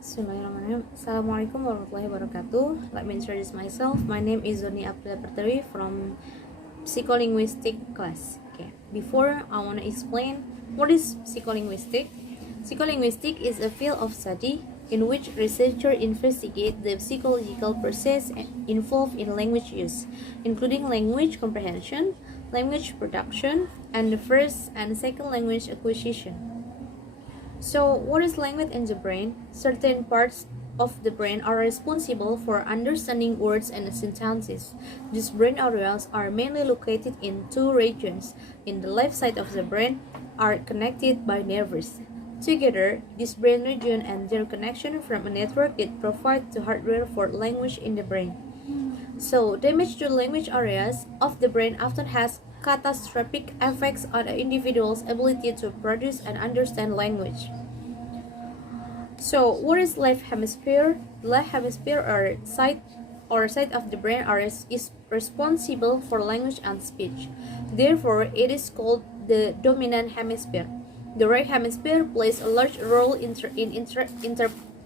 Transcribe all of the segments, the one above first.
Bismillahirrahmanirrahim. Assalamualaikum warahmatullahi wabarakatuh. Let me introduce myself. My name is Aprilia from Psycholinguistics class. Okay. Before I want to explain what is psycholinguistic. Psycholinguistics is a field of study in which researchers investigate the psychological process involved in language use, including language comprehension, language production, and the first and second language acquisition. So, what is language in the brain? Certain parts of the brain are responsible for understanding words and sentences. These brain areas are mainly located in two regions. In the left side of the brain are connected by nerves. Together, this brain region and their connection from a network that provide the hardware for language in the brain. So, damage to language areas of the brain often has catastrophic effects on an individual's ability to produce and understand language. So, what is left hemisphere? The left hemisphere side of the brain is responsible for language and speech. Therefore, it is called the dominant hemisphere. The right hemisphere plays a large role in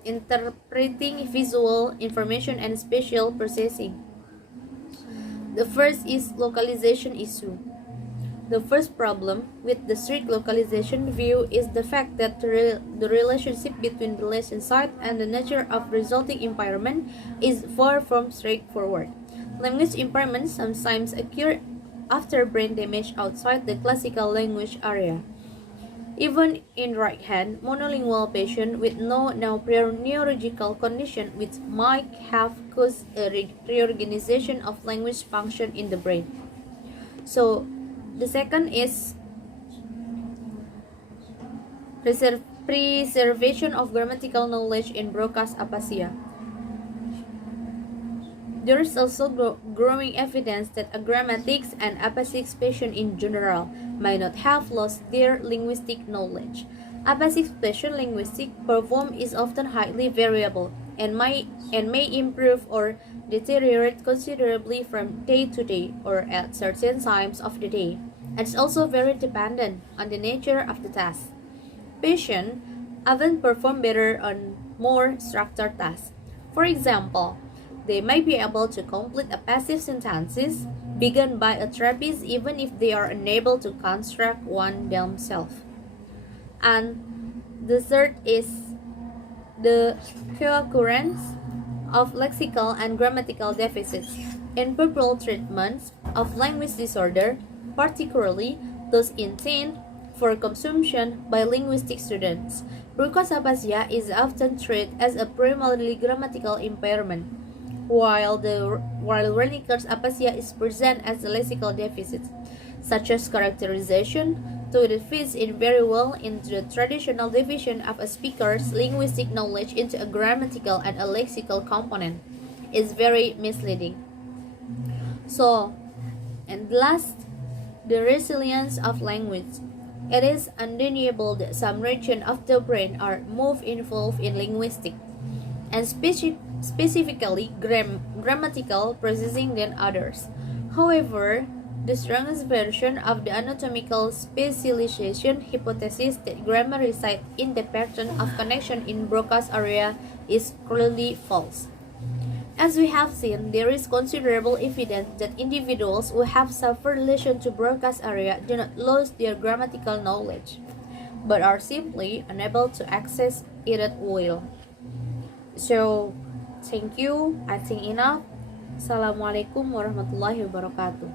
interpreting visual information and spatial processing. The first is localization issue. The first problem with the strict localization view is the fact that the relationship between the lesson site and the nature of resulting impairment is far from straightforward. Language impairment sometimes occur after brain damage outside the classical language area. Even in right-hand monolingual patients with no prior neurological condition which might have caused a reorganization of language function in the brain. So, the second is preservation of grammatical knowledge in broadcast aphasia. There is also growing evidence that grammatics and aphasic patients in general may not have lost their linguistic knowledge. Aphasic patient linguistic performance is often highly variable and may improve or deteriorate considerably from day to day or at certain times of the day. It's also very dependent on the nature of the task. Patients often perform better on more structured tasks. For example, they may be able to complete a passive sentences begun by a therapist even if they are unable to construct one themselves. And the third is the co-occurrence of lexical and grammatical deficits. In purple treatments of language disorder, particularly those intended for consumption by linguistic students, broadcast aphasia is often treated as a primarily grammatical impairment, while Wernicke's aphasia is present as a lexical deficit, such as characterization, though it fits in very well into the traditional division of a speaker's linguistic knowledge into a grammatical and a lexical component, is very misleading. So, and last, the resilience of language. It is undeniable that some regions of the brain are more involved in linguistic and specifically grammatical processing than others. However, the strongest version of the anatomical specialization hypothesis that grammar resides in the pattern of connection in broadcast area is clearly false. As we have seen, there is considerable evidence that individuals who have suffered relation to broadcast area do not lose their grammatical knowledge, but are simply unable to access it at will. So, thank you. I think enough. Assalamualaikum warahmatullahi wabarakatuh.